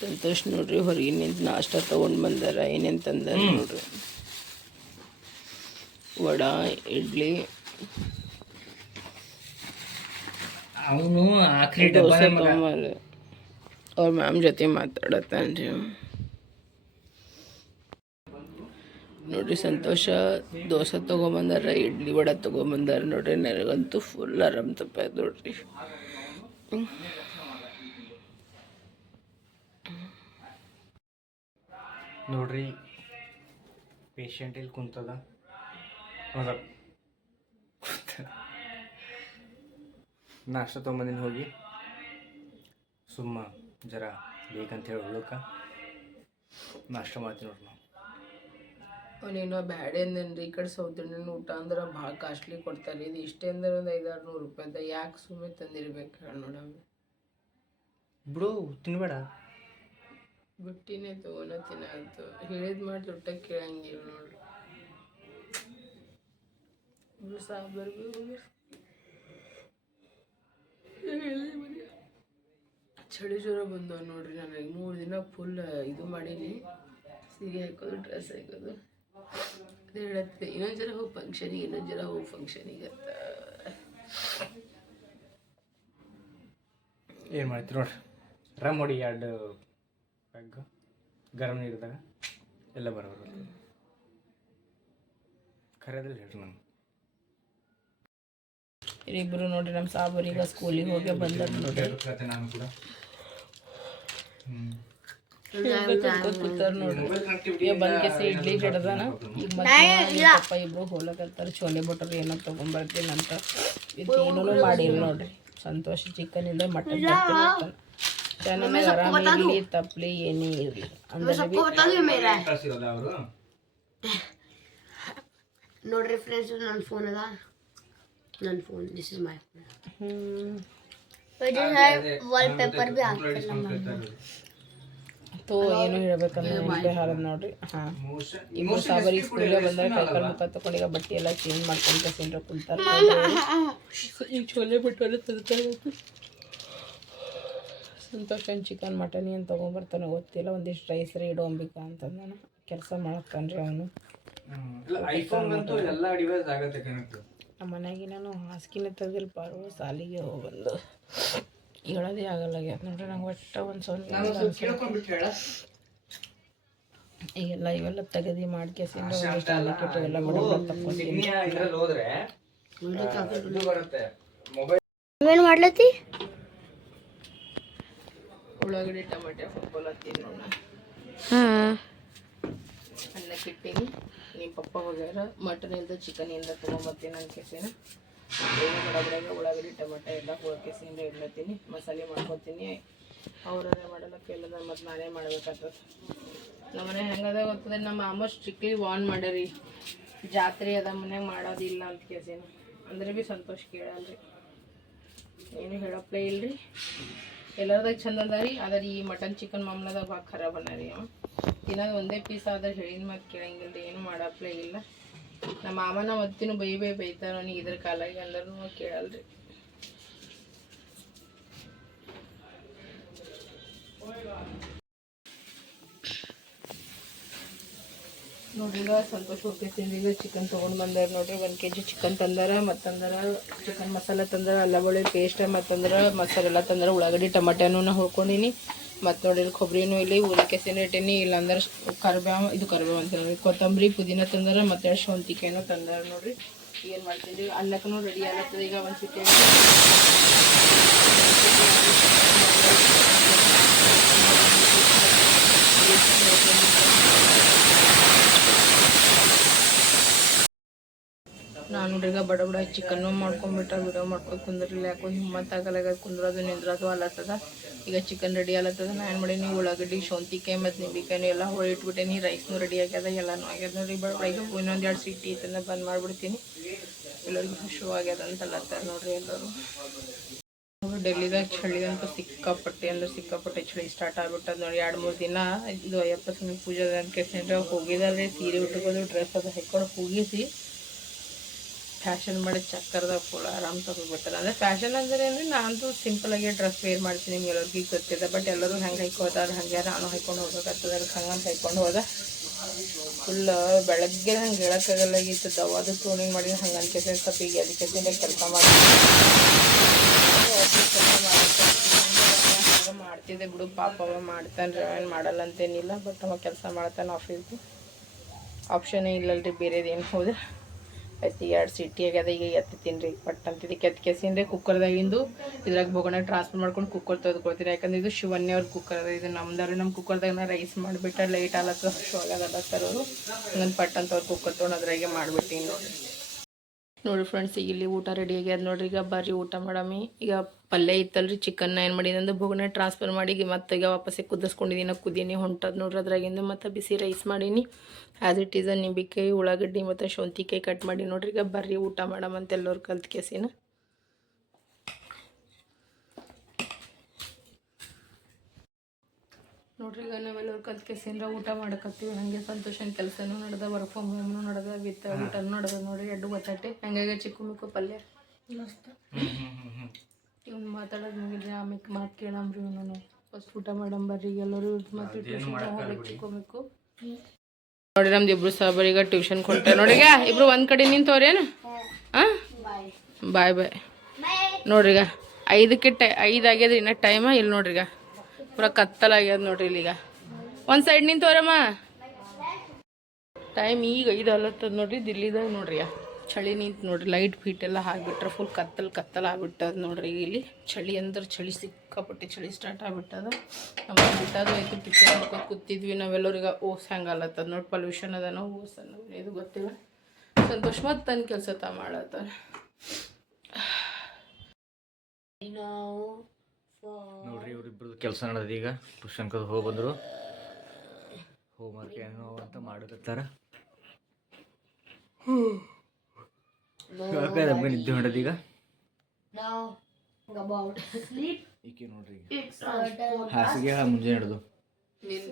ಸಂತೋಷ್ ನೋಡ್ರಿ ಹೊರಗಿನಿಂದ ನಾಷ್ಟ ತೊಗೊಂಡು ಬಂದಾರ ಏನೇನು ತಂದಾರ ನೋಡ್ರಿ. ವಡಾ ಇಡ್ಲಿ. ಅವನು ಡಬ್ಬ ದೋಸೆ ತೊಗೊಂಬಾರ ಅವ್ರ ಮ್ಯಾಮ್ ಜೊತೆ ಮಾತಾಡತ್ತಾನ್ರಿ. ನೋಡ್ರಿ ಸಂತೋಷ ದೋಸೆ ತೊಗೊಂಬಂದಾರ ಇಡ್ಲಿ ವಡ ತೊಗೊಂಬಂದಾರ ನೋಡ್ರಿ ನನಗಂತೂ ಫುಲ್ ಆರಾಮ್ ತಪ್ಪ ನೋಡ್ರಿ. ನೋಡ್ರಿ ಪೇಷಂಟ್ ಇಲ್ಲಿ ಕುಂತದ? ಹೌದ. ಕುಂತ ನಾಷ್ಟ ತೊಗೊಂಬಂದಿನ ಹೋಗಿ. ಸುಮ್ಮ ಜರ ಬೇಕಂತ ಹೇಳಿ ಉಳ್ಕ ನಾಷ್ಟ ಮಾಡ್ತೀನಿ ನೋಡ್ರಿ ನಾವು. ಅವನೇನೋ ಬ್ಯಾಡ ಅಂದನ್ರಿ ಈ ಕಡೆ ಸೌತ್ ಇಂಡಿಯನ್ ಊಟ ಅಂದ್ರೆ ಭಾಳ ಕಾಸ್ಟ್ಲಿ ಕೊಡ್ತಾರೆ. ಇದು ಇಷ್ಟೇ ಅಂದ್ರೆ ಒಂದು ಐದಾರು ನೂರು ರೂಪಾಯಿದ ಯಾಕೆ ಸುಮ್ಮನೆ ತಂದಿರ್ಬೇಕು ಹೇಳಿ ನೋಡಮ್ಮ ಬಿಡು ತಿನ್ಬೇಡ. ಬುಟ್ಟಿನೇ ತಗೊಂಡು ತಿನ್ನಾಯ್ತು. ಹೇಳಿದ ಮಾಡಿ ಊಟ ಕೇಳಂಗಿಲ್ಲ ನೋಡ್ರಿ ಇವ್ರು ಸಾಂಬಾರ್ ಬಿ ಹೋಗ್ಯಾರ. ಚಳಿ ಜ್ವರ ಬಂದವ ನೋಡ್ರಿ ನನಗೆ. ಮೂರು ದಿನ ಫುಲ್ ಇದು ಮಾಡೀನಿ. ಸೀರೆ ಹಾಕೋದು ಡ್ರೆಸ್ ಹಾಕೋದು. ಅದೇ ಹೇಳತ್ತೆ ಇನ್ನೊಂದು ಜನ ಹೋಗಿ ಫಂಕ್ಷನಿಗೆ ಇನ್ನೊಂದು ಜನ ಹೋಗಿ ಫಂಕ್ಷನಿಗೆ ಅಂತ. ಏನು ಮಾಡ್ತೀರಿ ನೋಡ್ರಿ ರಮ್ ಎರಡು ಪ್ಯಾಗ್ ಗರಂ ನೀರಿದಾಗ ಎಲ್ಲ ಬರೋರು ಖರೆದಲ್ಲಿ ಹೇಳ್ರಿ ನಾನು ಇಬ್ಬರು ನೋಡ್ರಿ ನಮ್ಮ ಈಗ ಸ್ಕೂಲಿಗೆ ಹೋಗಿ ಬಂದ ನೋಡ್ರಿ ನಾನು ಕೂಡ. ಕೂತಾರ ನೋಡ್ರಿ. ಬಂದ್ ಕೆಸ ಇಡ್ಲಿ ಹಿಡ್ದಾನ. ಈಗ ಮತ್ತೆ ಪಪ್ಪ ಇಬ್ರು ಹೋಲಕತ್ತಾರ ಚೋಲೆ ಬಟರ್ ಏನೋ ತಗೊಂಡ್ಬರ್ತೀನಿ ಅಂತ. ಇದು ಏನೂ ಮಾಡಿಲ್ಲ ನೋಡ್ರಿ. ಸಂತೋಷ ಚಿಕನ್ ಇಲ್ಲ ಮಟನ್ ಚೆನ್ನಾಗಿ ಆರಾಮ ಇರ್ಲಿ ತಪ್ಪಲಿ ಏನೇ ಇರಲಿ ಅಂದ್ರೆ ಬಿ ಅವರು ನೋಡ್ರಿ ಫ್ರೆಂಡ್ಸ್ ನನ್ನ ಫೋನ್ ಅದ ನನ್ನ phone this is my phone wallpaper B ಹಾಕ್ತಿಲ್ಲ ತೋ ಏನು ಹೇಳ್ಬೇಕಂದ್ರೆ ನೆನಪೇ ಹಾರದ್ ನೋಡ್ರಿ ಹಾ ಇಬ್ರು ಸಾಬರಿ ಸ್ಕೂಲಿಗೆ ಬಂದಾಗ ಕೈಕಾಲು ಮುಖ ತಗೊಂಡು ಈಗ ಬಟ್ಟೆ ಎಲ್ಲ ಚೇಂಜ್ ಮಾಡ್ಕೊಂತ ಸೀನ್ರ ಕುಂತಾರ ಈಗ ಚೋಲೆ ಬಿಟ್ಟು ತರ್ತಾರೆ ಸಂತೋಷ್ ಚಿಕನ್ ಮಟನ್ ಏನು ತೊಗೊಂಬರ್ತಾನೆ ಗೊತ್ತಿಲ್ಲ. ಒಂದಿಷ್ಟು ರೈಸ್ ರೀ ಇಡೋಂಬಿಕ ಅಂತಂದ ನಾನು ಕೆಲಸ ಮಾಡತ್ತಾನ್ರಿ ಅವನು. ಐಫೋನ್ ಅಂತೂ ಎಲ್ಲ ಡಿವೈಸ್ ಆಗತ್ತೆ ಕನೆಕ್ಟ್ ನಮ್ಮ ಮನೆಯಾಗಿ ನಾನು ಹಾಸಿಗೆನ ತೆಗೆದಿಲ್ಲ ಪಾರು ಸಾಲಿಗೆ ಹೋಗ್ಬಂದು. ಹೇಳೋದೇ ಆಗಲ್ಲ ನೋಡ್ರಿ ನಂಗೆ ಒಟ್ಟ ಒಂದು ಸ್ವಲ್ಪ ಈಗೆಲ್ಲ ಇವೆಲ್ಲ ತೆಗೆದು ಮಾಡ್ಕೇಸಿ ಎಲ್ಲ ಏನು ಮಾಡ್ಲತ್ತಿ? ಉಳ್ಳಾಗಡ್ಡಿ ಟೊಮೆಟೊ ನೋಡ ಹಾಂ. ಅನ್ನಕ್ಕೆ ಇಟ್ಟೀನಿ ನಿಮ್ಮ ಪಪ್ಪ ಹೋಗ್ಯಾರ ಮಟನ್ ಚಿಕನಿಂದ ತೊಗೊಂಬರ್ತೀನಿ ನನ್ನ ಕೆಸಿನ. ಏನು ಮಾಡಬ್ರಾಗ ಉಳ್ಳಾಗಡ್ಡಿ ಟೊಮೆಟೊ ಎಲ್ಲ ಹುಳಕೆಸಿಂದ ಇಡ್ಲತ್ತೀನಿ. ಮಸಾಲೆ ಮಾಡ್ಕೊತೀನಿ. ಅವ್ರೇ ಮಾಡಲ್ಲ ಎಲ್ಲದ ಮತ್ತು ನಾನೇ ಮಾಡ್ಬೇಕಾಗ್ತದೆ. ನಮ್ಮನೆ ಹೆಂಗದ ಗೊತ್ತದೆ ನಮ್ಮ ಅಮ್ಮ ಸ್ಟ್ರಿಕ್ಟ್ಲಿ ವಾನ್ ಮಾಡ್ಯಾರಿ. ಜಾತ್ರೆ ಅದ ಮನ್ಯಾಗ ಮಾಡೋದಿಲ್ಲ ಅಂತ ಕೇಸಿನ. ಅಂದ್ರೆ ಭೀ ಸಂತೋಷ ಕೇಳಲ್ರಿ. ಏನು ಹೇಳಪ್ಲೇ ಇಲ್ರಿ. ಎಲ್ಲರದಾಗ ಚಂದ ಅದ ರೀ. ಆದ್ರೆ ಈ ಮಟನ್ ಚಿಕನ್ ಮಾಮ್ಲದಾಗ ಭಾಳ ಖರಾಬ್ ಅನ್ನ ರೀ ತಿನ್ನೋದು ಒಂದೇ ಪೀಸ್ ಆದ್ರೆ ಹೇಳಿದ ಮಾತು ಕೇಳಂಗಿಲ್ಲ ರೀ ಏನು ಮಾಡಪ್ಲೇ ಇಲ್ಲ. ನಮ್ಮ ಮಾಮನ ಒತ್ತಿನೂ ಬೈ ಬೈ ಬೈತಾರ ಅವನಿಗೆ ಇದ್ರ ಕಾಲಾಗಿ ಅಂದ್ರೂ ಕೇಳಲ್ರಿ. ನೋಡ್ರಿ ಸ್ವಲ್ಪ ಶೋಕೆ ಹೋಗ್ತೈತಿ ಚಿಕನ್ ತೊಗೊಂಡು ಬಂದಾರ ನೋಡ್ರಿ, ಒಂದು ಕೆ ಜಿ ಚಿಕನ್ ತಂದಾರ, ಮತ್ತಂದ್ರ ಚಿಕನ್ ಮಸಾಲ ತಂದಾರ, ಅಲ್ಲ ಬಳಿ ಪೇಸ್ಟ್ ಮತ್ತಂದ್ರ ಮಸಾಲೆ ಎಲ್ಲ ತಂದಾರ, ಉಳ್ಳಾಗಡ್ಡಿ ಟಮಾಟೆನೂ ನಾ ಹುರ್ಕೊಂಡಿನಿ. ಮತ್ತು ನೋಡಿರಿ ಕೊಬ್ಬರಿನೂ ಇಲ್ಲಿ ಉಳಿಕೆಸಿನ ಇಟ್ಟೀನಿ, ಇಲ್ಲಾಂದ್ರೆ ಕರಿಬೇವು, ಇದು ಕರಿಬೇವು ಅಂತ ಕೊತ್ತಂಬರಿ, ಪುದೀನ ತಂದಾರ, ಮತ್ತೆ ಶೌಂತಿಕಾಯಿನೂ ತಂದಾರ ನೋಡ್ರಿ. ಏನು ಮಾಡ್ತಿದ್ವಿ ಅನ್ನಕ್ಕೂ ರೆಡಿ ಆಗತ್ತದ ಈಗ ಒಂದು ಸಿಟಿ ನಾನು ಹುಡುಗ ಬಡ ಬಡ ಚಿಕನ್ನು ಮಾಡ್ಕೊಂಡ್ಬಿಟ್ಟ ವಿಡಿಯೋ ಮಾಡ್ಕೊಂಡು ಕುಂದ್ರಿಲ್ಲ ಯಾಕೋ ಹಿಮ್ಮತ್ ಆಗಲ್ಲ. ಕುಂದ್ರೋದು, ನಿಂದ್ರೋದು ಅಲ್ಲತ್ತದ. ಈಗ ಚಿಕನ್ ರೆಡಿ ಆಲತ್ತದ ನಾನು ಏನು ಮಾಡೀನಿ? ಉಳ್ಳಾಗಡ್ಡಿ ಶೌಂತಿಕಾಯಿ ಮತ್ತು ನಿಂಬಿಕಾಯಿ ಎಲ್ಲ ಹೋಳಿ ಇಟ್ಬಿಟ್ಟೇನಿ. ರೈಸ್ನು ರೆಡಿ ಆಗ್ಯದ. ಎಲ್ಲನೂ ಆಗ್ಯದ ನೋಡಿ ಬಡ ಈಗ ಇನ್ನೊಂದು ಎರಡು ಸಿಟಿ ಐತಂದ್ರೆ ಬಂದ್ ಮಾಡಿಬಿಡ್ತೀನಿ. ಎಲ್ಲರಿಗೂ ಖುಷಿ ಆಗ್ಯದ ಅಂತ ಅಲ್ಲತ್ತಾರ ನೋಡ್ರಿ ಎಲ್ಲರೂ. ಡೆಲ್ಲಿದಾಗ ಚಳಿ ಅಂತ ಸಿಕ್ಕಾಪಟ್ಟೆ ಅಂದ್ರೆ ಸಿಕ್ಕಾಪಟ್ಟೆ ಚಳಿ ಸ್ಟಾರ್ಟ್ ಆಗ್ಬಿಟ್ಟದ ನೋಡಿ ಎರಡು ಮೂರು ದಿನ ಇದು ಅಯ್ಯಪ್ಪ ಸ್ವಾಮಿ ಪೂಜೆ ಅಂತ ಹೋಗಿದಾರೆ ಸೀರೆ ಉಟ್ಕೊಂಡು ಡ್ರೆಸ್ ಅದು ಹಾಕೊಂಡು ಹೋಗಿಸಿ ಫ್ಯಾಷನ್ ಮಾಡಿ ಚಕ್ಕರ್ದಾಗ ಫುಲ್ ಆರಾಮ್ ತಗೋಬಿಟ್ಟಾರೆ ಅಂದರೆ ಫ್ಯಾಷನ್ ಅಂದರೆ ಅಂದರೆ ನಾನಂತೂ ಸಿಂಪಲಾಗಿ ಡ್ರೆಸ್ ವೇರ್ ಮಾಡ್ತೀನಿ ನಿಮ್ಗೆ ಎಲ್ಲರಿಗೂ ಗೊತ್ತಿದೆ ಬಟ್ ಎಲ್ಲರೂ ಹೆಂಗೆ ಹಾಕೋದಾರ ಹಂಗೆ ನಾನು ಹಾಕೊಂಡು ಹೋಗ್ಬೇಕಾಗ್ತದೆ ಅದಕ್ಕೆ ಹಂಗಂತ ಹಾಕೊಂಡು ಹೋದ. ಫುಲ್ ಬೆಳಗ್ಗೆ ಹಂಗೆ ಹೇಳೋಕ್ಕಾಗಲ್ಲಾಗಿತ್ತು ದವಾದು ಟೂನಿಂಗ್ ಮಾಡಿ ಹಂಗೆ ಅನ್ಕೇಸಿ ಸ್ವಲ್ಪ ಈಗ ಅದಕ್ಕೆ ಕೆಲಸ ಮಾಡಿ ಮಾಡ್ತಿದ್ದೆ ಬಿಡು, ಪಾಪ ಅವ ಮಾಡ್ತಾನೆ ಏನು ಮಾಡಲ್ಲ ಅಂತೇನಿಲ್ಲ ಬಟ್ ಅವ ಕೆಲಸ ಮಾಡ್ತಾನೆ ಆಫೀಸ್ದು ಆಪ್ಷನೇ ಇಲ್ಲಲ್ರಿ ಬೇರೆದು ಏನು ಹೋದ್ರೆ. ಆಯ್ತು ಎರಡು ಸಿಟಿ ಆಗ್ಯದ, ಈಗ ಅಂತ ರೀ. ಬಟ್ ಅಂತಿದ್ದಕ್ಕೆ ರೀ, ಕುಕ್ಕರ್ದಾಗಿಂದು ಇದ್ರಾಗ ಬೋಗಣ ಟ್ರಾನ್ಸ್ಫರ್ ಮಾಡ್ಕೊಂಡು ಕುಕ್ಕರ್ ತೆಗೆದುಕೊಳ್ತೀನಿ. ಯಾಕಂದ್ರೆ ಇದು ಶಿವನ್ಯ ಅವ್ರ ಕುಕ್ಕರ್ ಅದ ಇದು ನಮ್ದಾರ ನಮ್ಮ ಕುಕ್ಕರ್ದಾಗ ನಾ ರೈಸ್ ಮಾಡಿಬಿಟ್ರೆ ಲೇಟ್ ಆಗಲ್ಲ ಸರ್ ಅವರು ಹಂಗಂದು ಪಟ್ ಅಂತ ಅವ್ರು ಕುಕ್ಕರ್ ತೊಗೊಂಡು ಅದ್ರಾಗೆ ಮಾಡಿಬಿಟ್ಟಿನಿ ನೋಡಿ ಫ್ರೆಂಡ್ಸ್ ಈಗ ಇಲ್ಲಿ ಊಟ ರೆಡಿ ಆಗ್ಯದ ನೋಡ್ರಿ. ಈಗ ಬರ್ರಿ ಊಟ ಮಾಡಮಿ. ಈಗ ಪಲ್ಯ ಇತ್ತಲ್ರಿ ಚಿಕನ್ನ ಏನು ಮಾಡಿದೆ ಅಂದ್ರೆ ಟ್ರಾನ್ಸ್ಫರ್ ಮಾಡಿ ಮತ್ತೆ ಈಗ ವಾಪಸ್ ಕುದಿಸ್ಕೊಂಡಿದ್ದೀನಿ ಕುದೀನಿ ಹೊಂಟದ ನೋಡ್ರಿ ಅದ್ರಾಗಿಂದ ಮತ್ತೆ ಬಿಸಿ ರೈಸ್ ಮಾಡೀನಿ. ಆ್ಯಸ್ ಇಟ್ ಈಸ್ ನಿಂಬಿಕಾಯಿ, ಉಳ್ಳಾಗಡ್ಡಿ ಮತ್ತು ಶೌಂತಿಕಾಯಿ ಕಟ್ ಮಾಡಿ ನೋಡ್ರಿ, ಈಗ ಬರ್ರಿ ಊಟ ಮಾಡಮಂತ ಎಲ್ಲರೂ ಕಲ್ತ್ ಕೇಸಿನ. ನೋಡ್ರಿ ಈಗ ನಾವೆಲ್ಲರೂ ಕಲ್ತ್ ಕೆಸಿಂದ ಊಟ ಮಾಡಕತ್ತೀವಿ. ಹಾಗೆ ಸಂತೋಷನ ಕೆಲಸನೂ ನಡೆದ ವರ್ಕ್ ಫ್ರಮ್ ಹೋಮ್ನು ನಡೆದ ವಿತ್ ಊಟನೂ ನಡೆದ ನೋಡ್ರಿ ಎಡ್ಡು ಬಟಾಟೆ ಹಂಗಾಗಿ ಚಿಕ್ಕ ಮಿಕ್ಕು ಪಲ್ಯ? ಮಸ್ತ್. ಇವ್ನು ಮಾತಾಡೋದು ಮುಗಿದ್ರೆ ಆಮೇಲೆ ಮಾತು ಕೇಳಂಬ್ರಿ ಇವನು ಫಸ್ಟ್ ಊಟ ಮಾಡಂಬರ್ರಿ ಎಲ್ಲರೂ ಮತ್ತೆ ಚಿಕ್ಕು ನೋಡಿ ನಮ್ದು ಇಬ್ರು ಸಾಬರ್ ಈಗ ಟ್ಯೂಷನ್ ಕೊಡ್ತಾರೆ ನೋಡಿಗ ಇಬ್ರು ಒಂದು ಕಡೆ ನಿಂತವ್ರೇನು ಹಾಂ ಬಾಯ್ ಬಾಯ್ ನೋಡ್ರಿಗ ಐದಕ್ಕೆ ಟೈ ಐದು ಇನ್ನ ಇನ್ನೂ ಟೈಮ ಇಲ್ಲಿ ನೋಡ್ರಿಗ ಪೂರ ಕತ್ತಲಾಗ್ಯದ ನೋಡ್ರಿ ಇಲ್ಲಿಗ. ಒಂದು ಸೈಡ್ ನಿಂತವ್ರಮ್ಮ ಟೈಮ್ ಈಗ ಐದು ಅಲ್ಲತ್ತದ ನೋಡ್ರಿ, ದಿಲ್ಲಿದಾಗ ನೋಡ್ರಿ ಚಳಿ ನಿಂತು ನೋಡ್ರಿ ಲೈಟ್ ಫೀಟ್ ಎಲ್ಲ ಹಾಕ್ಬಿಟ್ರೆ ಫುಲ್ ಕತ್ತಲ್ ಕತ್ತಲ್ ಆಗ್ಬಿಟ್ಟದ ನೋಡ್ರಿ ಇಲ್ಲಿ. ಚಳಿ ಅಂದ್ರೆ ಚಳಿ ಸಿಕ್ಕಾಪಟ್ಟೆ ಚಳಿ ಸ್ಟಾರ್ಟ್ ಆಗ್ಬಿಟ್ಟದ. ನಮ್ಮ ಆಯ್ತು ಪಿಕ್ಚರ್ ನೋಡ್ಕೊಂಡು ಕೂತಿದ್ವಿ, ನಾವೆಲ್ಲರಿಗೆ ಓಸ್ ಹಂಗೆ ಅಲತ್ತದ ನೋಡಿ ಪೊಲ್ಯೂಷನ್ ಅದನೋ ಓಸ್ ಅನ್ನೋ ಇದು ಗೊತ್ತಿಲ್ಲ. ಸಂತೋಷ ಮತ್ತು ತನ್ನ ಕೆಲಸ ತಾ ಮಾಡತ್ತಾರ. ನೋಡ್ರಿ ಇವ್ರಿಬ್ರದ್ದು ಕೆಲಸ ನಡೆದ ಈಗ. ಟ್ಯೂಷನ್ ಕದು ಹೋಗಿ ಬಂದರು. ಹೋಮ್ವರ್ಕ್ ಏನೋ ಅಂತ ಮಾಡಕತ್ತಾರ ನಮ್ಗೆ ನಿದ್ದೆ ಹೊಂಟದ ಈಗ. ಈಕೆ ನೋಡ್ರಿ ಹಾಸಿಗೆ ಮುಂಜಾನೆ ಹಿಡಿದು. ನಿನ್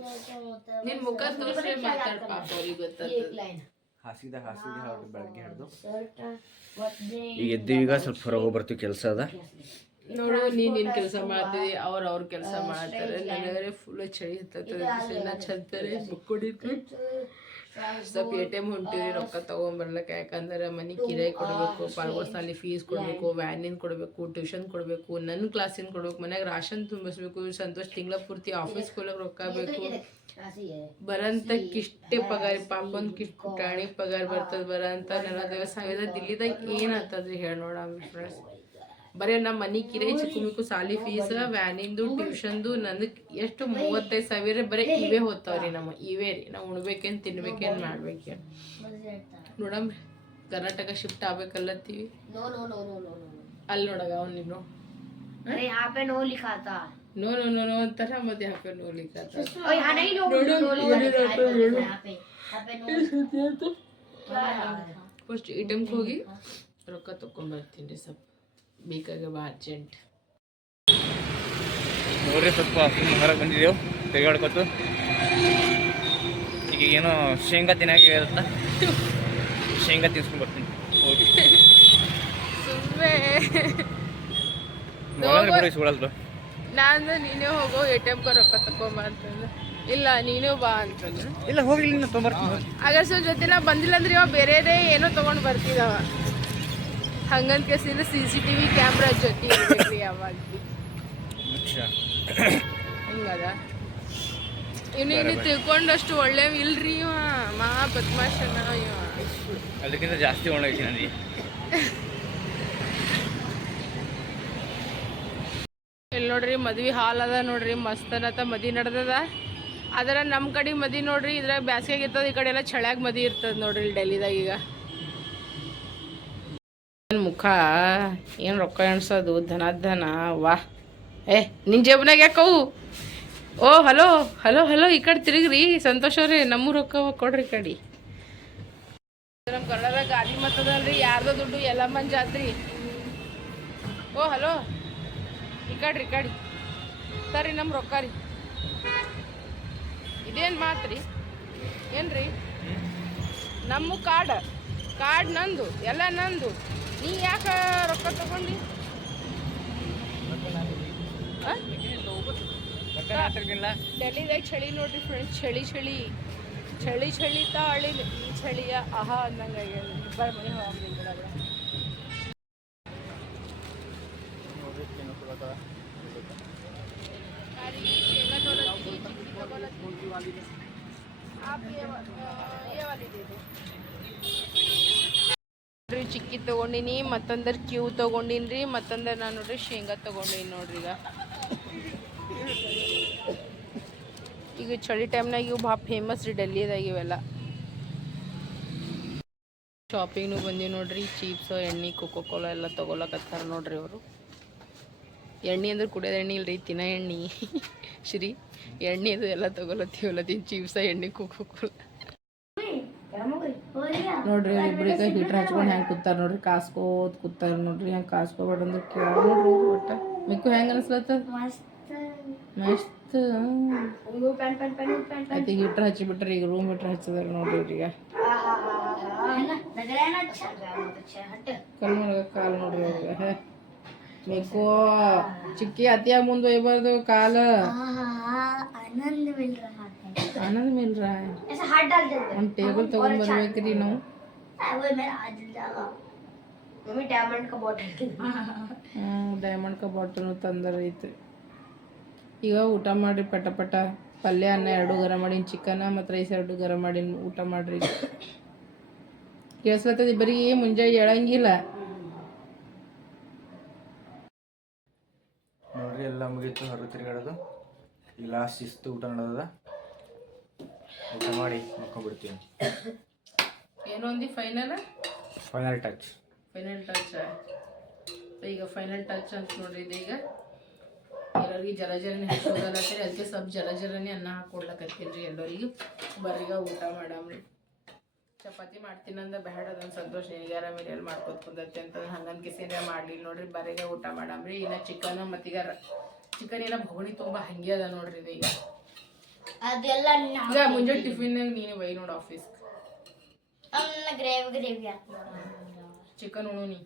ನಿನ್ ಮುಖ ತೋರಿಸ್ರೆ ಮಾತಾಡ್ ಪಾಪ ಅವ್ರಿಗೆ ಗೊತ್ತಾಗ್ತದೆ line. ಹಾಸಿಗೆ ಬೆಳಗ್ಗೆ ಹಿಡಿದು. ಈಗ ಎದ್ದೀವಿ ಈಗ ಸ್ವಲ್ಪ ಹೊರಗೆ ಬರ್ತೀವಿ ಕೆಲಸ ಅದ. ನೋಡು ನೀನು ಏನು ಕೆಲಸ ಮಾಡ್ತೀವಿ ಅವ್ರು ಅವ್ರ ಕೆಲಸ ಮಾಡ್ತಾರೆ ನನಗರೆ ಫುಲ್ ಚಳಿ ಹತ್ತತ್ತದ ಹತ್ತಾರೆ ಬುಕ್ ಹೊಡಿತೀವಿ ಸ್ವಲ್ಪ ಎ ಟಿ ಎಂ ಹೊಂಟಿವಿ ರೊಕ್ಕ ತೊಗೊಂಬರ್ಲಕ್ಕ. ಯಾಕಂದ್ರೆ ಮನೆ ಕಿರಾಯಿ ಕೊಡಬೇಕು ಪಾಲ್ಗೋಸ್ನಲ್ಲಿ ಫೀಸ್ ಕೊಡಬೇಕು ವ್ಯಾನಿನ ಕೊಡಬೇಕು ಟ್ಯೂಷನ್ ಕೊಡಬೇಕು ನನ್ನ ಕ್ಲಾಸಿನ ಕೊಡ್ಬೇಕು ಮನ್ಯಾಗ ರಾಷನ್ ತುಂಬಿಸ್ಬೇಕು ಸಂತೋಷ್ ತಿಂಗಳ ಪೂರ್ತಿ ಆಫೀಸ್ ಕೊಡೋಕೆ ರೊಕ್ಕ ಬೇಕು. ಬರಂತ ಕಿಷ್ಟೇ ಪಗಾರ ಪಾಪ ಒಂದು ಕಿಟ್ ಪುಟಾಣಿ ಪಗಾರ ಬರ್ತದ ಬರಂತ ನನ್ನ ದಿವಸ ದಿಲ್ಲಿದಾಗ ಏನಾಗ್ತದ್ರಿ ಹೇಳ್ ನೋಡಾಮ ಫ್ರೆಂಡ್ಸ್ ಬರೀ ನಮ್ಮ ಮನಿ ಕಿರೆ ಚಿಕ್ಕ ಸಾಲಿ ಫೀಸ್ ವ್ಯಾನಿಂದು ಟ್ಯೂಷನ್ದು ನನಗೆ ಎಷ್ಟು ಮೂವತ್ತೈದು ಸಾವಿರ ಬರೀ ಇವೇ ಹೋಗ್ತಾವ್ರಿ ನಮ್ಮ ಇವೇ ರೀ. ನಾವು ಉಣ್ಬೇಕೇನು ತಿನ್ಬೇಕೇನು ಮಾಡ್ಬೇಕೇನು ನೋಡಮ್ರಿ ಕರ್ನಾಟಕ ಶಿಫ್ಟ್ ಆಗ್ಬೇಕಲ್ಲತ್ತೀವಿ. ಅಲ್ಲಿ ನೋಡಗ ಅವ್ನು ನೋ ನೋ ನೋ ನೋ ನೋಡ್ಲಿಕ್ಕೆ ಫಸ್ಟ್ ಐಟಮ್ಗೆ ಹೋಗಿ ರೊಕ್ಕ ತಕೊಂಬರ್ತೀನಿ ಸ್ವಲ್ಪ. ಬೇಕಾಗ್ಯವ ಅರ್ಜೆಂಟ್ ನೋಡ್ರಿ ಸ್ವಲ್ಪ ಹೊರಗೆ ಬಂದಿದ್ದೆವು ತಿರುಗಾಡ್ಕೊತು ಈಗ ಏನೋ ಶೇಂಗಾ ತಿನ್ನಕ್ಕೆ ಇರುತ್ತ? ಶೇಂಗಾ ತಿನ್ಸ್ಕೊಂಡು ಬರ್ತೀನಿ. ಹೋಗಿ. ಸುಮ್ಮನೆ ನಾನು ನೀನೇ ಹೋಗೋ ಎ ಟಿ ಎಮ್ಗೆ ರೊಕ್ಕ ತಗೊಂಬ ಅಂತಂದ್ರೆ ಇಲ್ಲ ನೀನು ಬಾ ಅಂತಂದ್ರೆ ಇಲ್ಲ ಹೋಗಿ ತೊಗೊಂಬರ್ತೀನಿ ಹಾಗಾದ್ರೆ ಸೊ ಜೊತೆ ನಾ ಬಂದಿಲ್ಲ ಅಂದ್ರೆ ಇವಾಗ ಬೇರೆದೇ ಏನೋ ತೊಗೊಂಡು ಬರ್ತಿದವ. ಹಂಗಂತ ಕೇಸಿದ್ರೆ C C T V camera ಜೊತೆ ಇರ್ಬೇಕ್ರಿ ಯಾವಾಗ ಹಿಂಗದ? ಇನ್ನು ಇನ್ನು ತಿಳ್ಕೊಂಡಷ್ಟು ಒಳ್ಳೆ ಇಲ್ರಿ ಇವ. ಮಾ ಬದ್ಮಾಶನ ಇವ. ಅದಕ್ಕಿಂತ ಜಾಸ್ತಿ ಒಣಗಿ ನನಗೆ ಇಲ್ಲಿ ನೋಡ್ರಿ ಮದ್ವಿ ಹಾಲ್ ಅದ ನೋಡ್ರಿ ಮಸ್ತ್ ಅನ್ನತ್ತ ಮದಿ ನಡ್ದದ. ಅದರ ನಮ್ಮ ಕಡೆ ಮದಿ ನೋಡ್ರಿ ಇದ್ರಾಗ ಬ್ಯಾಸಿಗೆ ಇರ್ತದ ಈ ಕಡೆ ಎಲ್ಲ ಚಳ್ಯಾಗ ಮದಿ ಇರ್ತದ ನೋಡ್ರಿ ಇಲ್ಲಿ ಡೆಲ್ಲಿದಾಗ ಈಗ. ಮುಖ? ಏನು ರೊಕ್ಕ ಎಣ್ಸೋದು? ಧನ ಧನ ವಾ. ಏ ನಿನ್ನ ಜೇಬನಾಗ ಯಾಕವು ಓ ಹಲೋ ಹಲೋ ಹಲೋ ಈ ಕಡೆ ತಿರುಗ್ರಿ. ಸಂತೋಷ್ ಅವ್ರಿ ನಮ್ಮ ರೊಕ್ಕ ಕೊಡ್ರಿ ಕಡಿ. ನಮ್ಮ ಕನ್ನಡ ಗಾದಿ ಮತ್ತದಲ್ರಿ ಯಾರ್ದೋ ದುಡ್ಡು ಎಲ್ಲ ಜಾತ್ರಿ. ಓ ಹಲೋ ಈ ಕಡ್ರಿ ಕಡಿ. ಸರಿ ನಮ್ಮ ರೊಕ್ಕ ರೀ. ಇದೇನು ಮಾತ್ರಿ ಏನ್ರಿ? ನಮ್ಮ ಕಾರ್ಡ್ ಕಾರ್ಡ್ ನಂದು ಎಲ್ಲ ನಂದು. ನೀ ಯಾಕೆ ರೊಕ್ಕ ತಗೊಂಡಿ? ಡೆಲ್ಲಿದಾಗ ಚಳಿ ನೋಡ್ರಿ ಫ್ರೆಂಡ್ಸ್ ಚಳಿ ಚಳಿ ಚಳಿ ಚಳಿ ತಾಳಿ ಈ ಚಳಿಯ ಆಹಾ ಅಂದಂಗೆ ಆಗ್ಯಾದ. ಇಬ್ಬರ ಮನೆ ಹೋಗ್ತಿದ್ರು ನೋಡ್ರಿ ಚಿಕ್ಕಿ ತಗೊಂಡಿನಿ, ಮತ್ತೊಂದರ ಕ್ಯೂ ತಗೊಂಡಿನ್ರಿ, ಮತ್ತಂದ್ರೆ ನಾನು ನೋಡ್ರಿ ಶೇಂಗಾ ತಗೊಂಡಿನಿ ನೋಡ್ರಿ ಈಗ. ಈಗ ಚಳಿ ಟೈಮ್ನಾಗ ಇವು ಭಾಳ ಫೇಮಸ್ ರೀ ಡೆಲ್ಲಿದಾಗ ಇವೆಲ್ಲ. ಶಾಪಿಂಗ್ನು ಬಂದೀವಿ ನೋಡ್ರಿ ಚೀಪ್ಸ್ ಎಣ್ಣೆ ಕೊಕೋ ಕೋಲಾ ಎಲ್ಲ ತೊಗೊಳಕತ್ತಾರ ನೋಡ್ರಿ ಅವರು ಎಣ್ಣೆ ಅಂದ್ರೆ ಕುಡಿಯೋದು ಎಣ್ಣೆ ಇಲ್ರಿ ತಿನ್ನ ಎಣ್ಣೆ. ಶ್ರೀ, ಎಣ್ಣೆ ಅದು ಎಲ್ಲ ತೊಗೊಳತ್ತೀವಲ್ಲ ತಿನ್ ಚೀಪ್ಸ ಎಣ್ಣೆ ಕೊಕೋ ಕೋಲಾ ನೋಡ್ರಿ ಇಬ್ರಿಗೆ ಹೀಟ್ರ್ ಹಚ್ಕೊಂಡು ಹೆಂಗೆ ಕೂತಾರ ನೋಡ್ರಿ ಕಾಸ್ಕೋತ್ ಕೂತಾರ ನೋಡ್ರಿ ಹೆಂಗೆ ಕಾಸ್ಕೋಬೇಡ ಅಂದ್ರೆ ಕೇಳ ನೋಡ್ರಿ ಒಟ್ಟ. ಮಿಕ್ಕು ಹೆಂಗೆ ಅನಿಸ್ಲತ್ತ? ಮಸ್ತ್. ಆಯ್ತು ಈಗ ಹೀಟ್ರ್ ಹಚ್ಚಿಬಿಟ್ರಿ ಈಗ ರೂಮ್ ಹೀಟ್ರ್ ಹಚ್ಚಿದಾರ ನೋಡ್ರಿ ಈಗ ಕಲ್ ನೋಡ್ರಿ ಕಾಲು ನೋಡ್ರಿ ಅವ್ರಿಗೆ ಮೆಕ್ಕು ಚಿಕ್ಕಿ ಅತಿಯಾಗಿ ಮುಂದೆ ಒಯ್ಬಾರ್ದು ಕಾಲ. आनंद मिल रहा है ಆನಂದ್ ಮಿಲ್ರ ऐसा हाथ डाल देते ಒಂದು ಟೇಬಲ್ ತೊಗೊಂಡ್ ಬರ್ಬೇಕ್ರಿ ನಾವು वो मेरा हाथ जल जाएगा मम्मी डायमंड का बॉटल ಡೈಮಂಡ್ ಕ ಬಾಟಲ್ ತಂದರ ಐತ್ರಿ ಈಗ ಊಟ ಮಾಡ್ರಿ ಪಟ ಪಟ ಪಲ್ಯ ಅನ್ನ ಎರಡು ಗರಂ ಮಾಡೀನಿ ಚಿಕನ್ ಮತ್ತು ರೈಸ್ ಎರಡು ಗರಂ ಮಾಡೀನಿ ಊಟ ಮಾಡ್ರಿ ಕೇಳಿಸ್ಲತ್ತದ ಬರೀ ಮುಂಜಾನೆ ಹೇಳಂಗಿಲ್ಲ ನೋಡ್ರಿ ಎಲ್ಲ ಮುಗೀತು ಹೊರಗೆ ತಿರುಗಾಡೋದು ಈಗ ಲಾಸ್ಟ್ ಶಿಸ್ತು ಊಟ ಮಾಡೋದ ಊಟ ಮಾಡಿ ಮಕ್ಕೊಂಡ್ಬಿಡ್ತೀವಿ ಏನೋ ಒಂದಿ final final touch final touch ಈಗ ಫೈನಲ್ ಟಚ್ ಅಂತ ನೋಡ್ರಿ ಇದೀಗ ಈಗ. ಎಲ್ಲರಿಗೆ ಜರ ಜರನೆ ಹಾಕೋದಲ್ಲತ್ತೀರಿ ಅದಕ್ಕೆ ಸ್ವಲ್ಪ ಜರ ಜರನೆ ಅನ್ನ ಹಾಕೊಡ್ಲಕತ್ತೀನಿ ರೀ ಎಲ್ಲರಿಗೂ. ಬರೀಗ ಊಟ ಮಾಡಮ್ರಿ ಚಪಾತಿ ಮಾಡ್ತೀನಿ ಬೇಡ ಬ್ಯಾಡ ಅದೊಂದು ಸಂತೋಷ. ನಿನಗಾರ ಮೇಲೆ ಮಾಡ್ಕೊತ ಕುಂದತ್ತೆ ಅಂತ ಹಂಗನ್ ಕಿಸಿನ ಮಾಡಲಿಲ್ಲ ನೋಡ್ರಿ. ಬರೀಗ ಊಟ ಮಾಡಮ್ರಿ ಇನ್ನ ಚಿಕನ್ ಮತ್ತೀಗ ಚಿಕನ್ ಏನ ಭೋಗಣಿ ತುಂಬ ಹಂಗೆ ಅದ ನೋಡ್ರಿ ಇದು ಈಗ. ಅದೆಲ್ಲ ಈಗ ಮುಂಜಾನೆ ಟಿಫಿನ್ನಾಗ ನೀನು ಬೈ ನೋಡು ಆಫೀಸ್ ನನ್ನ ಗ್ರೇವಿ ಗ್ರೇವಿ ಚಿಕನ್ ಉಣು ನೀ.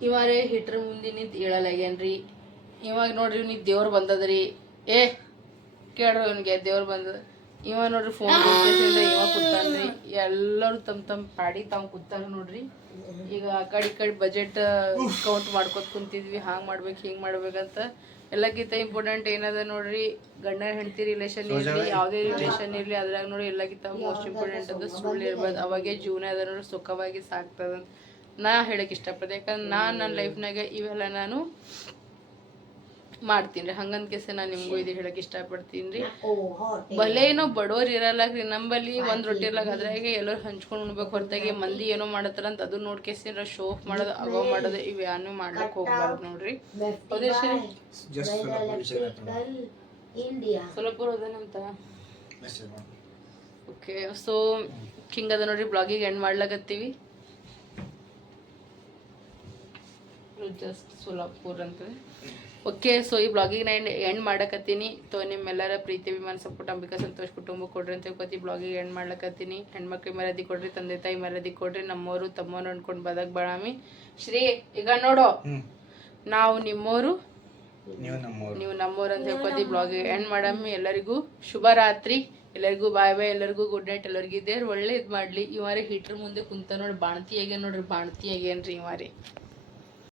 ಇವಾರೇ ಹಿಟ್ರ ಮುಂದೆ ನಿಂತು ಹೇಳಲಾಗ್ಯಾನ್ರಿ. ಇವಾಗ ನೋಡ್ರಿ ಇವ್ನಿಗೆ ದೇವ್ರು ಬಂದದ್ರಿ. ಏ ಕೇಳ್ರಿ ಇವನಿಗೆ ದೇವ್ರು ಬಂದದ ಇವ ನೋಡ್ರಿ ಫೋನ್ ಇವ ಕೂತಾನ್ರಿ. ಎಲ್ಲರೂ ತಮ್ಮ ತಮ್ಮ ಪಾಡಿ ತಾವ್ ಕೂತಾರ ನೋಡ್ರಿ. ಈಗ ಆ ಕಡೆ ಈ ಕಡೆ ಬಜೆಟ್ ಕೌಂಟ್ ಮಾಡ್ಕೊತ ಕುಂತಿದ್ವಿ ಹಾಂಗ್ ಮಾಡ್ಬೇಕು ಹಿಂಗ್ ಮಾಡ್ಬೇಕಂತ ಎಲ್ಲಕ್ಕಿಂತ ಇಂಪಾರ್ಟೆಂಟ್ ಏನದ ನೋಡ್ರಿ ಗಂಡ ಹೆಂಡತಿ ರಿಲೇಷನ್ ಇರಲಿ ಯಾವುದೇ ರಿಲೇಷನ್ ಇರಲಿ ಅದ್ರಾಗ ನೋಡಿ ಎಲ್ಲಕ್ಕಿಂತ ಮೋಸ್ಟ್ ಇಂಪಾರ್ಟೆಂಟ್ ಅದು ಸುಳ್ಳು ಇರ್ಬೋದು. ಅವಾಗೆ ಜೀವನ ಅದ ನೋಡಿ ಸುಖವಾಗಿ ಸಾಕ್ತದ ನಾ ಹೇಳಕ್ ಇಷ್ಟಪಡ್ತೀನಿ ಯಾಕಂದ್ರೆ ನಾನು ನನ್ನ ಲೈಫ್ನಾಗ ಇವೆಲ್ಲ ನಾನು ಮಾಡ್ತೀನಿ ರೀ ಹಂಗಂದ ಕೇಸೆ ನಾನು ನಿಮಗೂ ಇದು ಹೇಳಕ್ ಇಷ್ಟಪಡ್ತೀನಿ ರೀ ಭಲೆ ಏನೋ ಬಡವ್ರು ರೀ ನಂಬಲ್ಲಿ ಒಂದ್ ರೊಟ್ಟಿ ಇರ್ಲಾಗ ಅದ್ರಾಗೆ ಎಲ್ಲರೂ ಹಂಚ್ಕೊಂಡು ಉಣ್ಬೇಕು ಹೊರತಾಗಿ ಮಂದಿ ಏನೋ ಮಾಡತ್ತಾರ ಅಂತ ಅದು ನೋಡ್ಕೇಸಿರ ಶೋ ಆಫ್ ಮಾಡೋದು ಅಗೋ ಮಾಡೋದು ಇವ್ ಯಾನು ಮಾಡ್ಲಕ್ ಹೋಗ್ಬಾರ್ದು ನೋಡ್ರಿ. ಸೊಲಪುರ ಹೋದನಂತ ಓಕೆ ಸೊ ಹಿಂಗದ ನೋಡ್ರಿ ಬ್ಲಾಗಿಗೆ ಎಂಡ್ ಮಾಡ್ಲಾಗತ್ತೀವಿ ಜಸ್ಟ್ ಸೋಲಾಪುರ್ ಅಂತ ಓಕೆ ಸೊ ಈ ಬ್ಲಾಗಿಗೆ ನಾನು ಎಂಡ್ ಮಾಡಕತ್ತೀನಿ. ತೋ ನಿಮ್ಮೆಲ್ಲರ ಪ್ರೀತಿ ವಿಮಾನ ಸಪೋರ್ಟ್ ಅಂಬಿಕಾ ಸಂತೋಷ್ ಕುಟುಂಬ ಕೊಡ್ರಿ ಅಂತ ಹೇಳ್ಕೊತಿ ಬ್ಲಾಗಿಗೆ ಎಂಡ್ ಮಾಡ್ಲಕತ್ತೀನಿ. ಹೆಣ್ಮಕ್ಳಿಗೆ ಮರದಿ ಕೊಡ್ರಿ ತಂದೆ ತಾಯಿ ಮರದಿ ಕೊಡ್ರಿ ನಮ್ಮವರು ತಮ್ಮವ್ರು ಅನ್ಕೊಂಡು ಬದಕ್ ಬಾಳಾಮಿ. ಶ್ರೀ ಈಗ ನೋಡು. ನಾವು ನಿಮ್ಮೋರು ನೀವು ನಮ್ಮವ್ರು ನೀವು ನಮ್ಮವ್ರು ಅಂತ ಹೇಳ್ಕೊತಿ ಬ್ಲಾಗ್ ಎಂಡ್ ಮಾಡಮ್ಮಿ ಎಲ್ಲರಿಗೂ ಶುಭ ರಾತ್ರಿ. ಎಲ್ಲರಿಗೂ ಬಾಯ್ ಬಾಯ್ ಎಲ್ಲರಿಗೂ ಗುಡ್ ನೈಟ್ ಎಲ್ಲರಿಗೂ ಇದೇ ಒಳ್ಳೆ ಇದು ಮಾಡಲಿ. ಇವಾರೆ ಹೀಟ್ರ್ ಮುಂದೆ ಕುಂತ ನೋಡಿ ಬಾಣತಿ ಹೇಗೆ ನೋಡ್ರಿ ಬಾಣತಿ ಆಗ್ಯಾನ್ರಿ ಇವಾರಿ